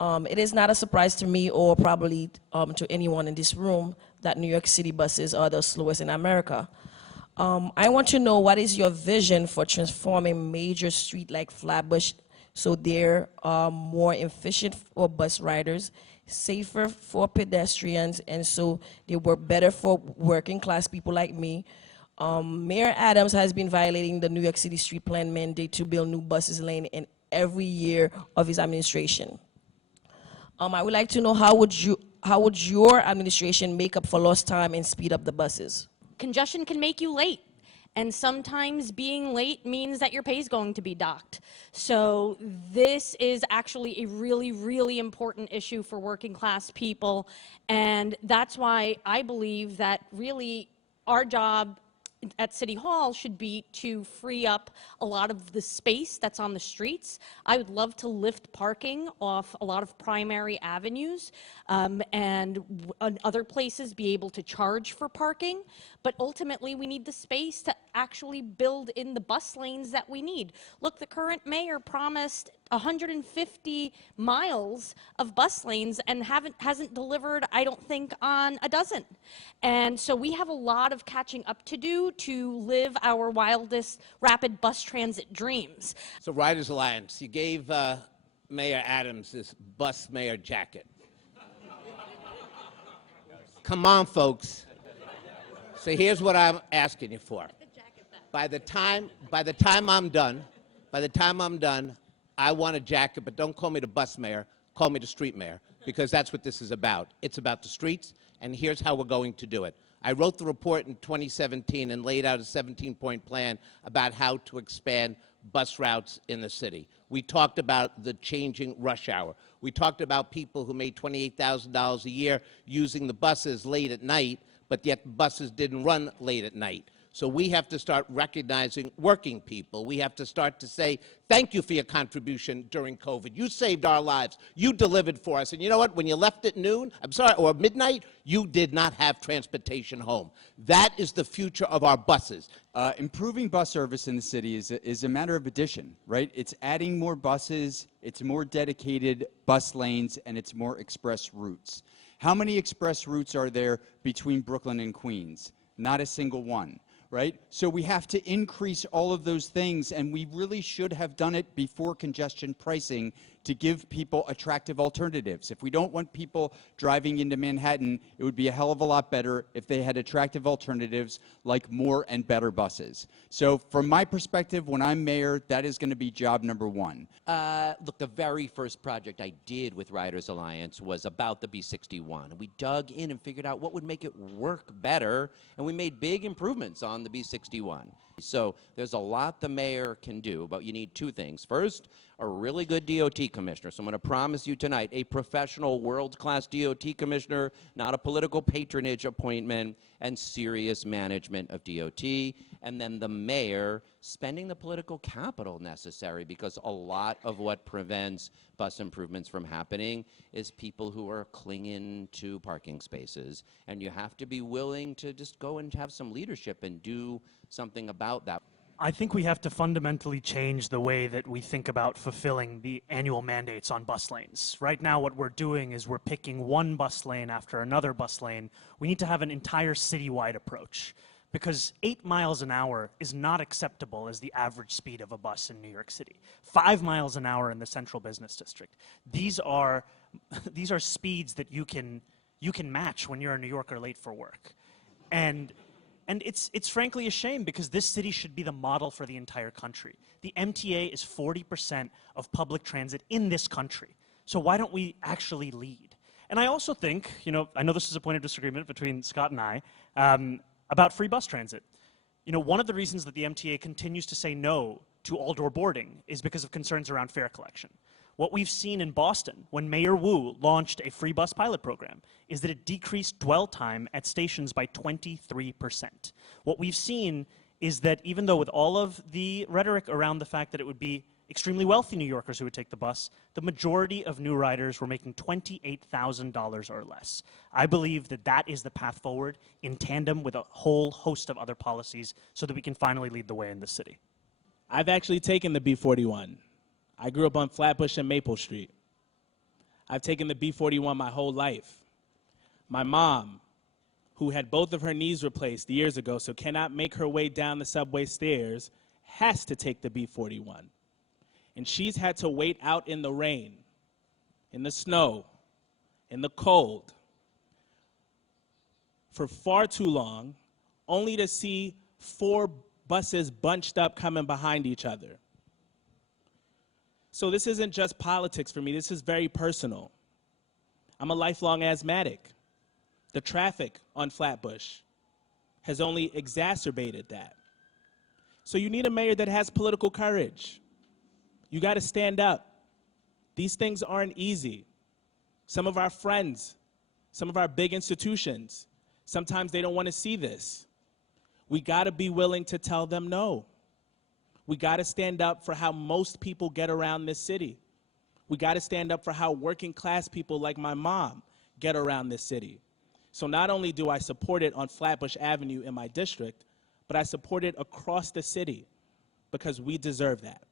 It is not a surprise to me or probably to anyone in this room that New York City buses are the slowest in America. I want to know, what is your vision for transforming major streets like Flatbush so they're more efficient for bus riders, safer for pedestrians, and so they work better for working class people like me? Mayor Adams has been violating the New York City street plan mandate to build new buses lane in every year of his administration. I would like to know, how would your administration make up for lost time and speed up the buses? Congestion can make you late. And sometimes being late means that your pay is going to be docked. So this is actually a really, really important issue for working class people. And that's why I believe that really our job at City Hall should be to free up a lot of the space that's on the streets. I would love to lift parking off a lot of primary avenues and other places be able to charge for parking. But ultimately, we need the space to actually build in the bus lanes that we need. Look, the current mayor promised 150 miles of bus lanes and hasn't delivered, I don't think, on a dozen. And so we have a lot of catching up to do to live our wildest rapid bus transit dreams. So Riders Alliance, you gave Mayor Adams this bus mayor jacket. Come on, folks. So here's what I'm asking you for. By the time I'm done, I want a jacket, but don't call me the bus mayor, call me the street mayor, because that's what this is about. It's about the streets, and here's how we're going to do it. I wrote the report in 2017 and laid out a 17-point plan about how to expand bus routes in the city. We talked about the changing rush hour. We talked about people who made $28,000 a year using the buses late at night, but yet buses didn't run late at night. So we have to start recognizing working people. We have to start to say, thank you for your contribution during COVID. You saved our lives. You delivered for us. And you know what? When you left at noon, or midnight, you did not have transportation home. That is the future of our buses. Improving bus service in the city is a matter of addition, right? It's adding more buses, it's more dedicated bus lanes, and it's more express routes. How many express routes are there between Brooklyn and Queens? Not a single one. Right? So we have to increase all of those things, and we really should have done it before congestion pricing to give people attractive alternatives. If we don't want people driving into Manhattan, it would be a hell of a lot better if they had attractive alternatives like more and better buses. So from my perspective, when I'm mayor, that is going to be job number one. Look, the very first project I did with Riders Alliance was about the B61. We dug in and figured out what would make it work better, and we made big improvements on the B61. So there's a lot the mayor can do, but you need two things. First, a really good DOT commissioner. So I'm going to promise you tonight a professional, world-class DOT commissioner, not a political patronage appointment, and serious management of DOT. And then the mayor spending the political capital necessary, because a lot of what prevents bus improvements from happening is people who are clinging to parking spaces. And you have to be willing to just go and have some leadership and do something about that. I think we have to fundamentally change the way that we think about fulfilling the annual mandates on bus lanes. Right now, what we're doing is we're picking one bus lane after another bus lane. We need to have an entire citywide approach, because 8 miles an hour is not acceptable as the average speed of a bus in New York City. 5 miles an hour in the Central Business District. These are speeds that you can match when you're a New Yorker late for work. And it's frankly a shame, because this city should be the model for the entire country. The MTA is 40% of public transit in this country. So why don't we actually lead? And I also think, I know this is a point of disagreement between Scott and I, about free bus transit. One of the reasons that the MTA continues to say no to all-door boarding is because of concerns around fare collection. What we've seen in Boston, when Mayor Wu launched a free bus pilot program, is that it decreased dwell time at stations by 23%. What we've seen is that even though with all of the rhetoric around the fact that it would be extremely wealthy New Yorkers who would take the bus, the majority of new riders were making $28,000 or less. I believe that that is the path forward, in tandem with a whole host of other policies, so that we can finally lead the way in the city. I've actually taken the B41. I grew up on Flatbush and Maple Street. I've taken the B41 my whole life. My mom, who had both of her knees replaced years ago, so cannot make her way down the subway stairs, has to take the B41. And she's had to wait out in the rain, in the snow, in the cold, for far too long, only to see 4 buses bunched up coming behind each other. So this isn't just politics for me, this is very personal. I'm a lifelong asthmatic. The traffic on Flatbush has only exacerbated that. So you need a mayor that has political courage. You got to stand up. These things aren't easy. Some of our friends, some of our big institutions, sometimes they don't want to see this. We got to be willing to tell them no. We got to stand up for how most people get around this city. We got to stand up for how working class people like my mom get around this city. So not only do I support it on Flatbush Avenue in my district, but I support it across the city because we deserve that.